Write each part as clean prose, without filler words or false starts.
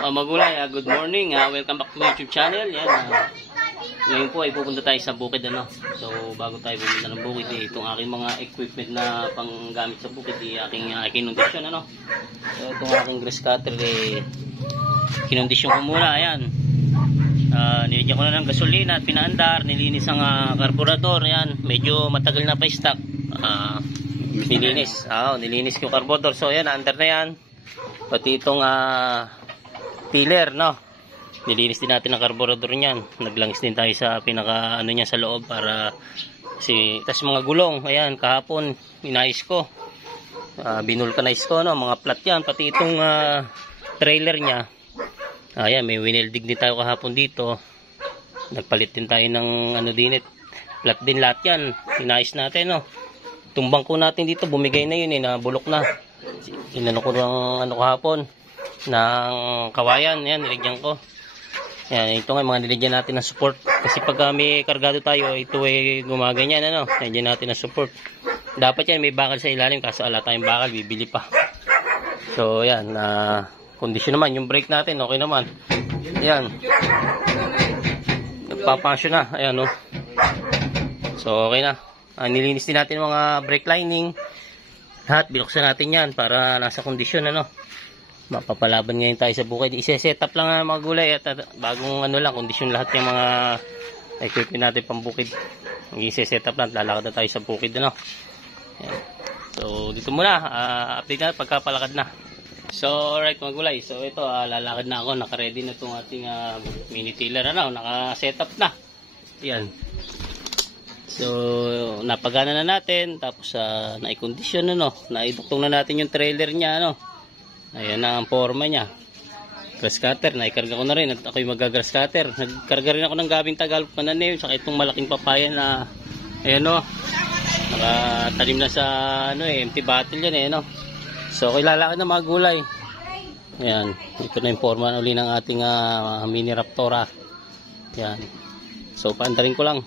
Magulay, good morning. Welcome back to my YouTube channel. Yan, ngayon po ay pupunta tayo sa bukid. So bago tayo pupunta ng bukid, itong aking mga equipment na panggamit sa bukid, aking kinondisyon. So itong aking grass cutter, kinondisyon ko muna. Ayan, nilagyan ko na ng gasolina at pinaandar. Nilinis ang karburador. Ayan, medyo matagal na pa stock. Nilinis ko yung karburador. So ayan, andar na yan. Pati itong tiller, nilinis din natin ang karburador niyan. Naglangis din tayo sa pinaka niya sa loob para tas mga gulong, ayan, kahapon inayos ko. Binulcanize ko, mga flat yan. Pati itong trailer niya. Ayan, may wineldig din tayo kahapon dito. Nagpalit din tayo ng flat din lahat yan. Inayos natin, Tumbang ko natin dito, bumigay na yun, nabulok na. Inano ko ng kahapon ng kawayan. Yan, nilagyan ko. Yan, ito nga mga nilagyan natin ng support. Kasi pag may kargado tayo, ito ay gumaganyan. Nilagyan natin ng support. Dapat yan may bakal sa ilalim. Kaso ala tayong bakal, bibili pa. So yan, kondisyon naman. Yung brake natin, okay naman. Yan, nagpapansyon na. Ayan, so okay na. Nilinis din natin mga brake lining. Lahat, binuksan natin yan para nasa kondisyon, mapapalaban ngayon tayo sa bukid. Ise-set up lang mga gulay at bagong kondisyon lahat yung mga equipment natin pang bukid. Ise-set up lang, lalakad na tayo sa bukid, Yan. So dito muna, update na pagkapalakad na. So alright mga gulay, so ito lalakad na ako, naka-ready na itong ating mini tiller, naka-set up na. Yan. So, napagana na natin. Tapos, naikondisyon, naiduktong na natin yung trailer niya, Ayan na ang forma niya. Grass cutter, naikarga ko na rin. At ako'y magagrass cutter. Nagkarga rin ako ng gabing Tagalog pananim. Saka itong malaking papaya na, ayan, nakatanim na sa, empty bottle yan, So, kailalakad na mga gulay. Ayan. Ito na yung forma uli ng ating mini Raptora. Ayan. So, paandarin ko lang.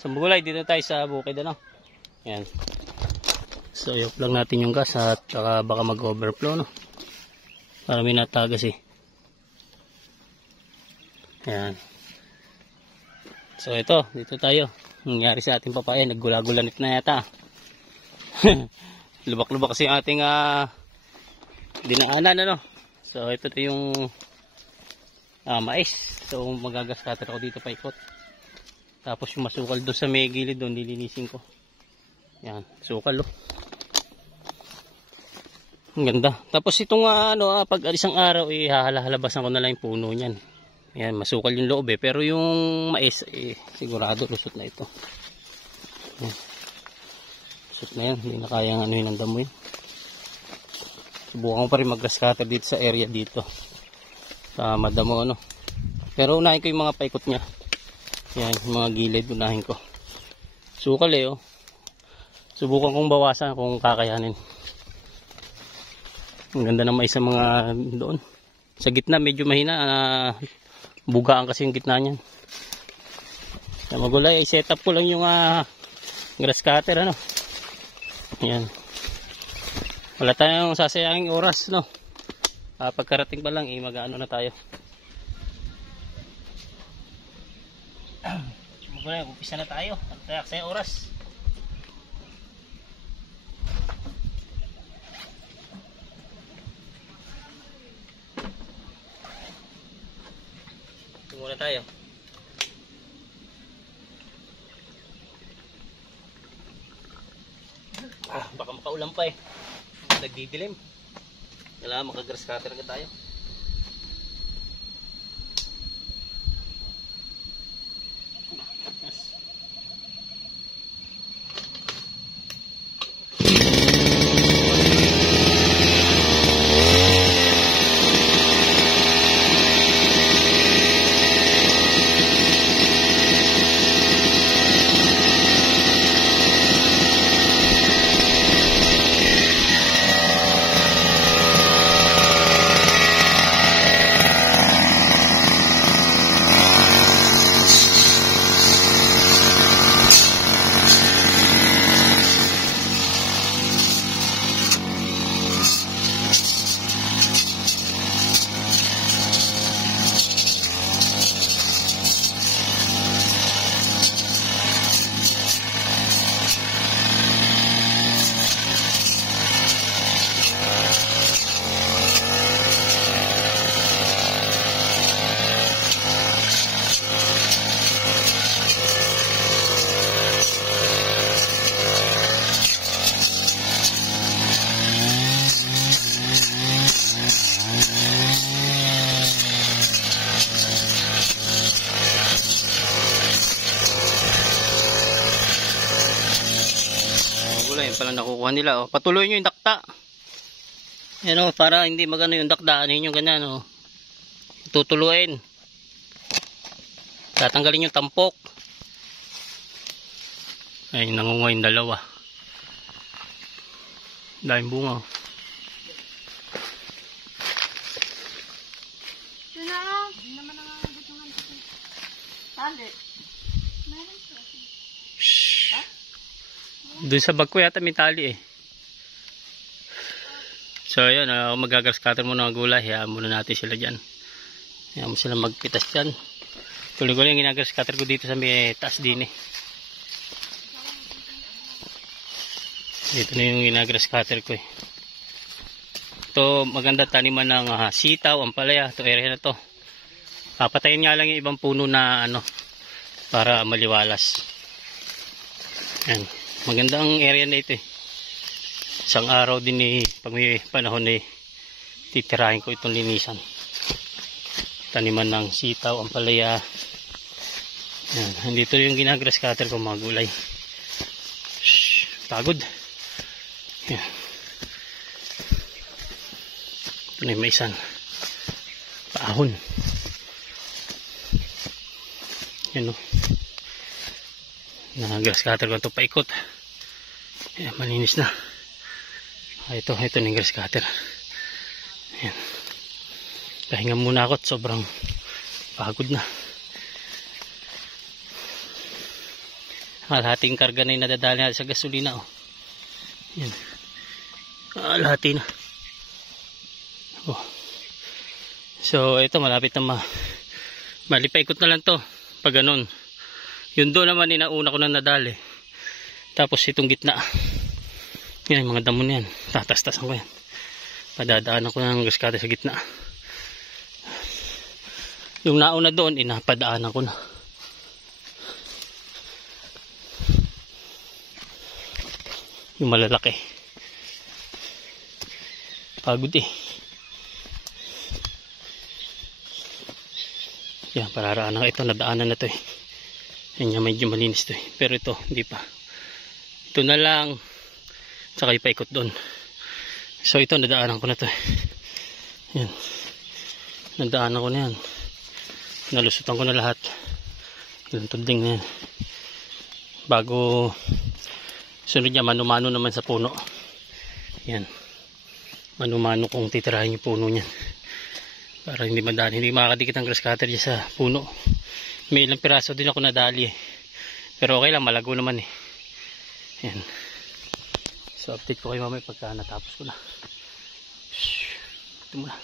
So gulay, dito tayo sa bukid, Ayan. So i-off lang natin yung gas at saka baka mag-overflow, para may natagas Ayan. So ito, dito tayo. Nangyari sa ating papaya, naggula-gulanit na yata. Lubak-lubak kasi yung ating dinaanan, So ito yung mais. So magagascatter ako dito paikot. Tapos yung masukal doon sa may gilid doon, lilinisin ko. Yan, sukal Ang ganda. Tapos itong pag isang araw, hahalabasan ko na lang yung puno niyan. Yan, masukal yung loob eh. Pero yung mais, sigurado lusot na ito. Yan. Lusot na yan. Hindi na kayang anuhin ng damo yun. Subukan ko pa rin mag-grass cutter dito sa area dito. Sa madamo ano. Pero unahin ko yung mga paikot niya. Yan, yung mga gilid unahin ko. Sukal eh oh. Subukan kong bawasan kung kakayanin. Ang ganda ng mais sa mga doon. Sa gitna medyo mahina. Bugaan kasi yung gitna niyan. Sa magulay, set up ko lang yung grass cutter ano. Yan. Wala tayong sasayanging oras no. Pagkarating pa lang mag-ano na tayo. Magulay, umpisa na tayo. Tayak sa oras. Muna tayo. Baka makaulan pa eh. Nagdidilim. Kailangan makagrass cutter ka tayo. Yes. Yan pala nakukuha nila. Oh. Patuloy nyo yung dakta. Yan o, para hindi magano yung dakta. Ano yung ganyan o. Tutuluin. Tatanggalin yung tampok. Ay, nangunga yung dalawa. Dahil bunga. Hindi naman nangangagutungan ko. Tali. Meron siya. Doon sa bag ko yata may tali eh. So yun, magagrass cutter muna ng gulay. Hayaan muna natin sila dyan. Hayaan mo sila magpitas dyan. Tuloy ko lang yung ginagrass cutter ko dito sa may taas din eh. Dito na yung ginagrass cutter ko eh. Ito maganda taniman ng sitaw, ampalaya. Ito area na to. Papatayin nga lang yung ibang puno na para maliwalas. Yan. Maganda ang area na ito eh. Isang araw din eh, pag may panahon eh, titirahin ko itong linisan. Taniman ng sitaw, ampalaya. Yan. Dito yung ginagrass cutter ko mga gulay. Shhh, pagod. Yan. Ito na yung maisan. Paahon. Yan o. Grass cutter ko ito paikot. Ayan, malinis na. Ito na yung grass cutter. Ayan. Pahinga muna ako at sobrang pagod na. Lahating karga na yung nadadali natin sa gasolina. Oh. Ayan. Lahati na. Oh. So ito malapit na malipaikot na lang to pag ganun. Yun doon naman inauna ko na nadali. Tapos itong gitna. Yan yung mga damo na yan. Tatas-tasan ko yan. Padadaanan ko ng grass cutter sa gitna. Yung nauna doon, inapadaanan ko na. Yung malalaki. Pagod eh. Yan, pararaan ito, nadaanan na to eh. Yan yung medyo malinis to eh. Pero ito, hindi pa. Ito na lang. Tsaka ipaikot doon. So ito, nadaanan ko na to eh. Yan. Nadaanan ko na yan. Nalusutan ko na lahat. Yung tudling na yan. Bago sunod niya, mano-mano naman sa puno. Yan. Mano-mano kung titirahin yung puno niyan. Para hindi madali, hindi makakadikit ang grass cutter dyan sa puno. May ilang piraso din ako nadali eh. Pero okay lang, malago naman eh. Yan. So update ko kayo mamaya pagka natapos ko na. Ito muna.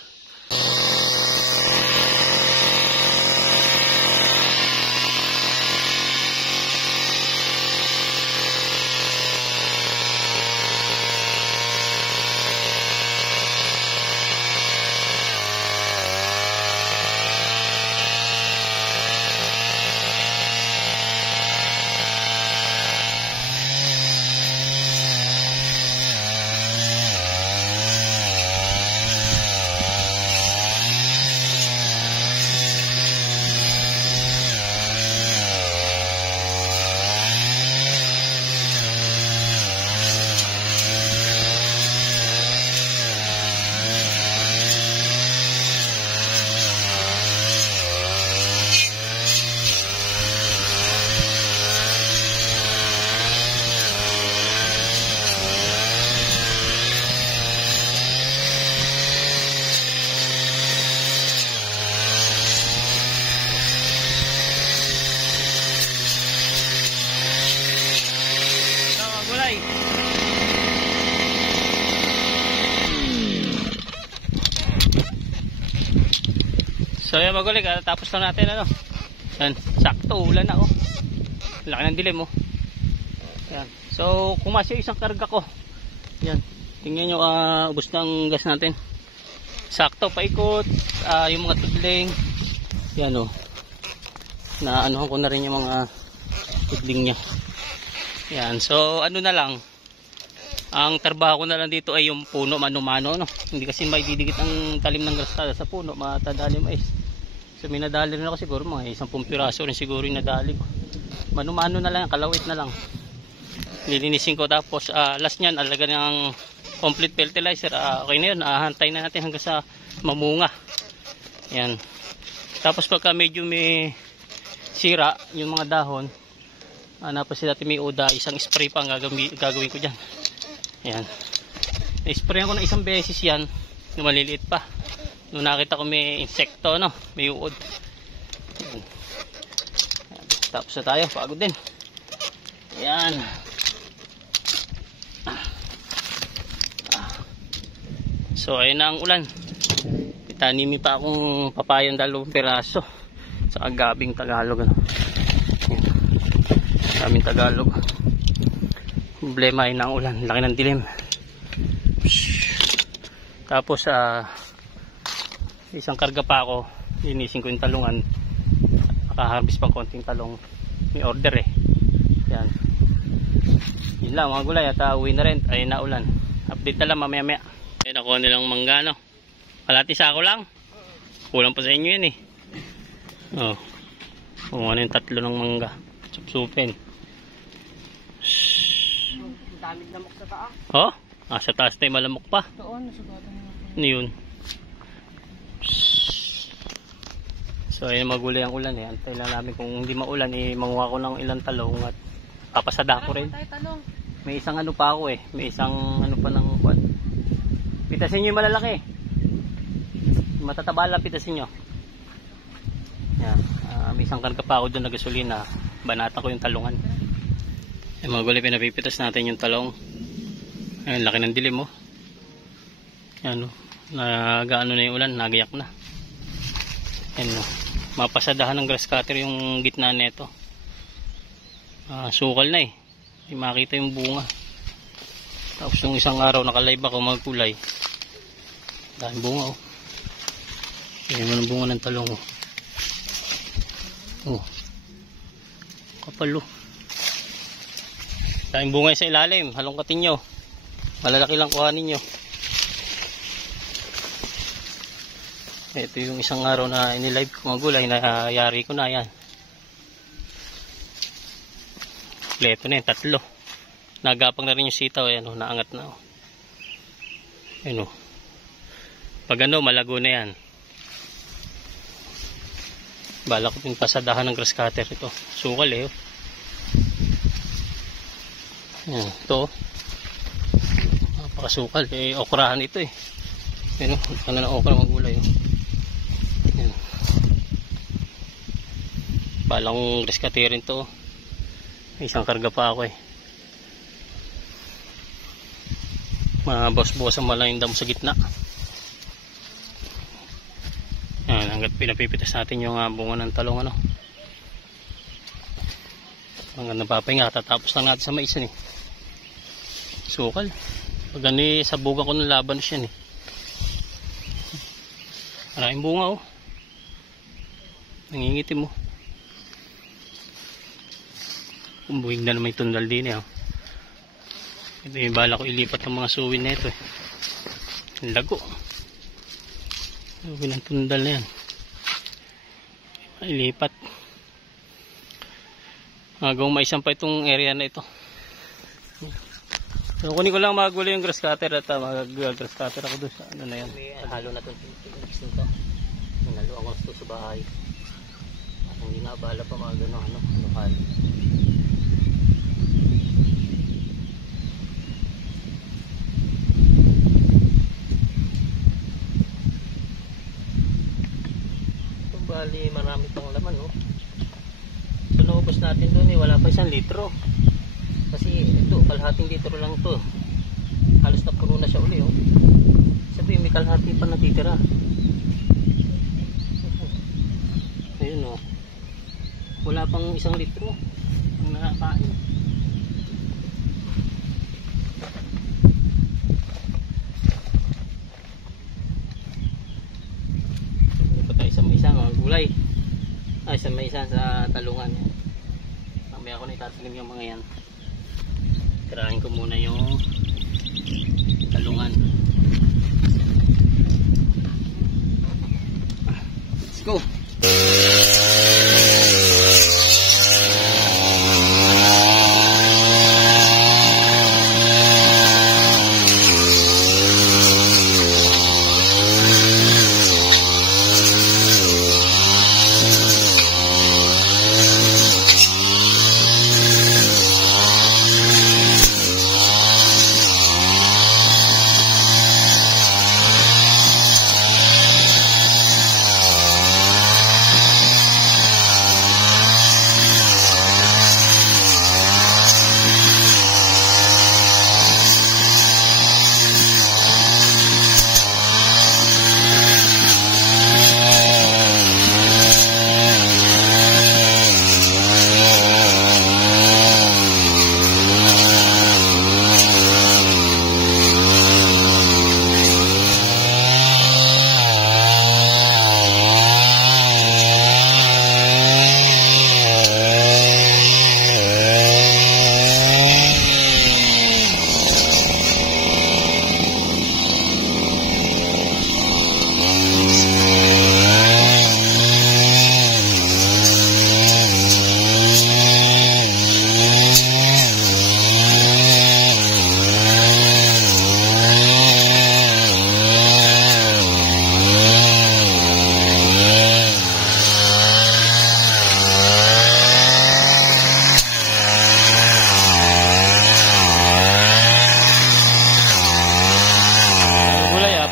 So yan magulig, tapos na natin ano. Yan, sakto, ulan na oh. Laki ng dilim oh. Yan. So kumasya isang karga ko. Yan. Tingnan nyo, ubos na ang gas natin. Sakto, paikot, yung mga tudling. Yan oh. Na anuhan ko na rin yung mga tudling niya. Yan, so ano na lang. Ang trabaho ko na lang dito ay yung puno mano-mano no. Hindi kasi may didikit ang talim ng grastada sa puno, matadali mais. So may nadali rin ako siguro, mga 10 piraso rin siguro yung nadali ko. Mano-mano na lang, kalawit na lang. Lilinisin ko tapos last niyan alaga ng complete fertilizer. Okay na yun, hantay na natin hanggang sa mamunga. Yan. Tapos pagka medyo may sira yung mga dahon, napasin natin may uda, isang spray pa ang gagawin ko dyan. Yan. Na-sprayan ko na isang beses yan, nung maliliit pa. Nung nakita ko may insekto, no? May uod. Yan. Yan. Tapos na tayo, pagod din. Yan. So ayun na ang ulan. Itanimi pa akong papayang 2 piraso. Sa gabing Tagalog, ano? Gabing Tagalog. Problema ay na ang ulan, laki ng dilim. Tapos isang karga pa ako, linisin ko yung talungan. Nakaharvest pang konting talong, may order eh. Yan. Yun lang mga gulay, at uwi na rin, ay naulan. Update na lang mamaya maya. Ay nakuha nilang mangga, no? Kalati sako lang, kulang pa sa inyo yun eh. Oh, kung ano yung 3 ng mangga, supsupin. Daming lamok sa taas. Oh, sa taas tayo malamok pa. Doon, nasugatan mo. Ano yun? So ayun, magulay ang ulan eh. Antay lang namin kung hindi maulan eh, manguha ko ng ilang talong at papasada ko rin. May isang ano pa ako eh. May isang ano pa ng kwan. Pitasin nyo yung malalaki. Matataba lang pitasin nyo. Yan. May isang karga pa ako doon na gasolina. Banata ko yung talungan. Yung mga gulay, pinapipitas natin yung talong. Ayun, laki ng dilim oh. Yan oh. Nagaano na yung ulan, nagayak na. Yan oh. Mapasadahan ng grass cutter yung gitna nito. Sukal na eh. Hindi makita yung bunga. Tapos yung isang araw nakalive ako magkulay. Dahil bunga oh. Yan yung bunga ng talong oh. Oh. Kapal oh. Dahil bunga sa ilalim, halongkatin nyo. Malalaki lang kuhanin nyo. Ito yung isang araw na inilive ko mga gulay na yari ko na yan. Kompleto na yan, 3. Nagapang na rin yung sitaw, ayan o, naangat na o. Ayan o. Pag ano, malago na yan. Bala ko yung pasadahan ng grass cutter ito. Sukal eh o. Ayan, ito o. Napakasukal, eh, okrahan ito eh. Ayan o, ano na okra mga gulay o. Ayan. Balang grass cutter rin to. Isang karga pa ako eh. Mabos-bos ang malang yung damo sa gitna. Ayan, hanggat pinapipitas natin yung bunga ng talong ano. Hanggang napapahinga, tatapos lang natin sa mais eh. Sukal. Pag gani sa buga ko ng laban siya eh. Maraming bunga oh. Nangingitim mo. Umbuhig na naman yung tundal din eh oh. Ito yung bala ko ilipat ng mga suwin na ito eh. Ang lago. Suwin ng tundal na yan. Ilipat. Hanggang maisan pa itong area na ito. So, kunin ko lang magulo yung grass cutter at mag-grass cutter ako doon sa ano na yan. Halo na itong mix nito. Nalo ako gusto sa bahay. At hindi na abala pa mga gano'n ano, lokal. Ito bali marami pang laman oh. So naubos natin doon eh, wala pa 1 litro. Kasi ito, kalahating litro lang to. Halos na puno na siya uli oh. Sabi may kalahati pa natitira. Ayun oh. Wala pang 1 litro ang nakakain. Ano pa tayo isa mga gulay. Ay, isa sa talungan. Mamaya ako na itatanim yung mga yan. Tirahin ko muna yung talungan. Let's go!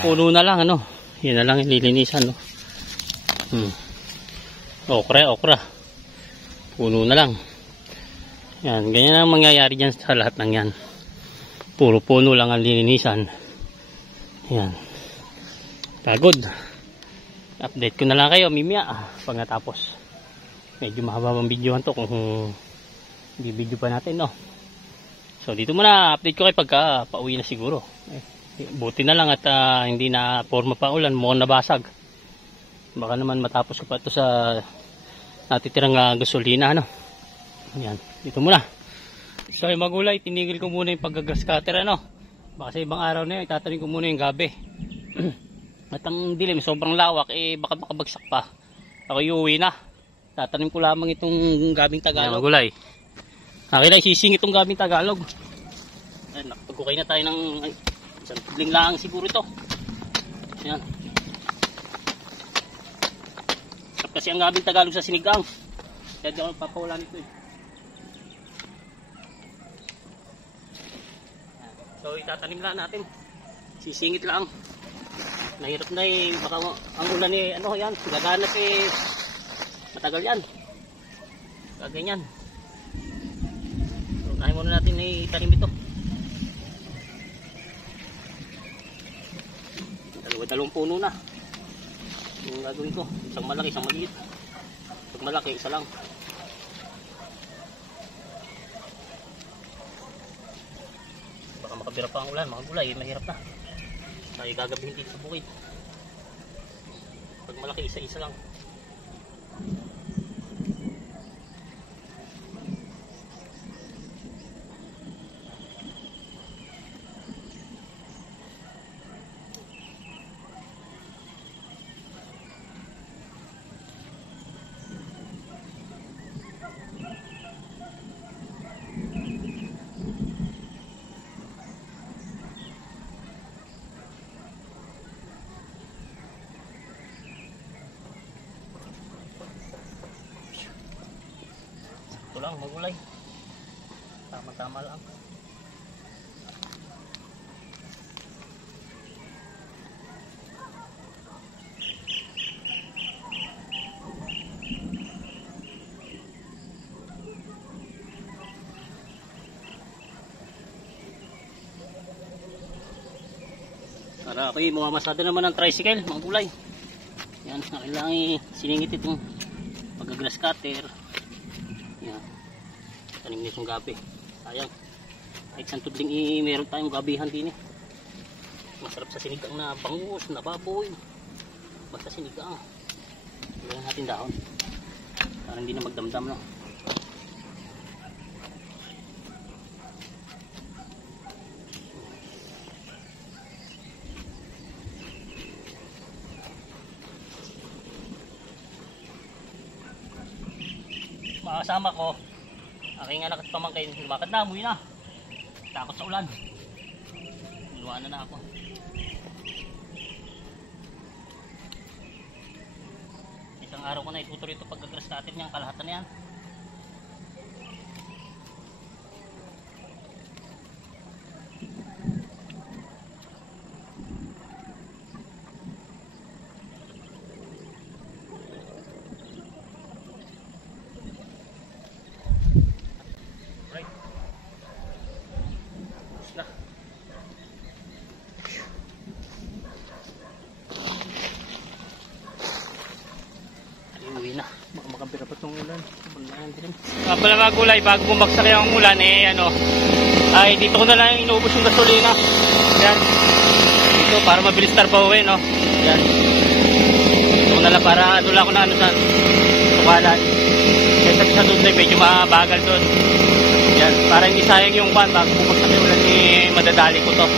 Puno na lang ano. Yan na lang ililinisan no. Okra. Puno na lang. Yan, ganyan ang mangyayari diyan sa lahat ng yan. Puro puno lang ang lilinisan. Yan. Pagod. Update ko na lang kayo mimaya pag natapos. Medyo mahaba ang videohan to kung bibidyo pa natin no. So dito muna update ko kayo pagka pauwi na siguro. Buti na lang at hindi na forma pa ulan, mukhang nabasag. Baka naman matapos ko pa ito sa natitirang gasolina ano. Yan, dito muna. So yung magulay, tinigil ko muna yung pag-grass cutter ano. Baka sa ibang araw na yun, itatanim ko muna yung gabi. At ang dilim, sobrang lawak, eh baka makabagsak pa. Ako iuwi na. Tatanim ko lamang itong gabing Tagalog. Gulay. Akin na isising itong gabing Tagalog. Ayan, nakapagkukay na tayo ng isang tudling lang siguro ito. Ayan. Kasi ang gabing Tagalog sa sinigang. Kaya di ako papawalan ito eh. So itatanim lang natin. Sisingit lang. Nahirap na eh. Baka ang ulan eh, ano yan, gaganap eh. Matagal yan. Kaganyan. So kaya muna natin eh, itanim ito. Dalawang puno na. Yung gagawin ko. Isang malaki, isang maliit. Pag malaki, isa lang. Baka makabira pa ang ulan, mga gulay, mahirap na. Tayo gagabihin dito sa bukid. Pag malaki, isa-isa lang. Ito lang, magulay. Tama-tama lang. Para ako'y mamasada naman ng tricycle, mga gulay. Yan, kailangan siningit itong pag-grass cutter. Yan. Tanim niya yung gabi. Sayang. Kahit isang tudling meron tayong gabihan din eh. Masarap sa sinigang na bangus, na baboy. Basta sinigang. Ilagyan natin dahon. Para hindi na magdamdam no. Makasama ko aking anak at pamangkin, lumakad na, umuwi na. Takot sa ulan. Luwanan na ako. Isang araw ko na itutuloy ito pag-grass cutter niya, kalahatan na yan. Pala mga gulay, bago bumagsak yung ulan eh ano, ay dito ko na lang inuubos yung gasolina. Yan. Dito para mabilis tarbaho no. Yan. Dito ko na lang para ano lang ako na ano saan. Tukalan. Kasi sa doon medyo mabagal doon. Yan. Para hindi sayang yung pan bago bumagsak yung ulan eh madadali ko to.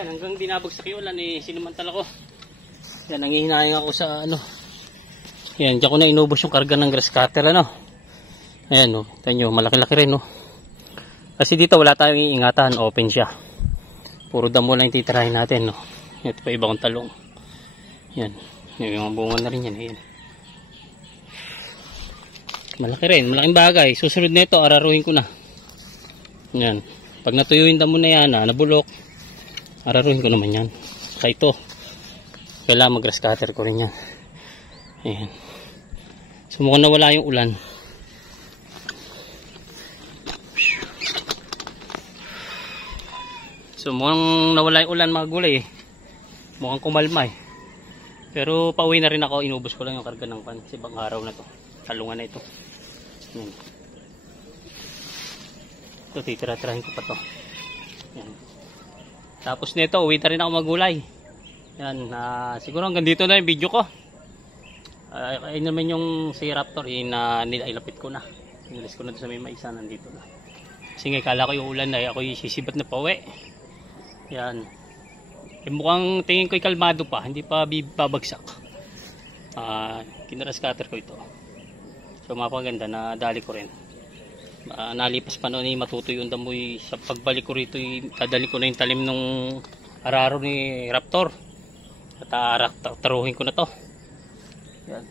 Hanggang dinabagsak yung ulan eh sinimantala ko. Yan, nangihinayang ako sa ano. Yan, diyan ko na inubos yung karga ng grass cutter ano. Ayan o, ito nyo, malaki-laki rin o. Kasi dito wala tayong iingatan, open siya. Puro damo lang yung titirahin natin no. Ito pa iba kong talong. Yan, yung mga bunga na rin yan. Ayan. Malaki rin, malaking bagay. Susunod na ito, araruhin ko na. Yan, pag natuyo yung damo na yan, nabulok. Araruhin ko naman yan. Kaya ito, kailangan mag-grass cutter ko rin yan. Ayan. So mukhang nawala yung ulan. So mukhang nawala yung ulan mga gulay eh. Mukhang kumalma eh. Pero pauwi na rin ako. Inubos ko lang yung karga ng pan. Kasi bang araw na to. Talungan na ito. Ayan. Ito titira-tirahin ko pa to. Ayan. Tapos nito, uwi na rin ako magulay. Yan, siguro hanggang dito na yung video ko. Ayun naman yung si Raptor, nilapit ko na. Inalis ko na sa may maisa, nandito na. Kasi nga, kala ko yung ulan na, ako yung sisibat na pauwi. Yan. Mukhang tingin ko kalmado pa, hindi pa babagsak. Kinaras cutter ko ito. So mapaganda na dali ko rin. Nalipas pa noon matutoy yung damoy. Sa pagbalik ko rito, dadali ko na yung talim ng araro ni Raptor. At taruhin ko na to. Yan.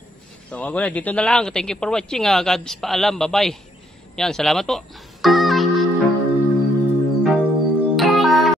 So magulay, dito na lang. Thank you for watching. God bless, paalam. Bye bye. Yan, salamat po.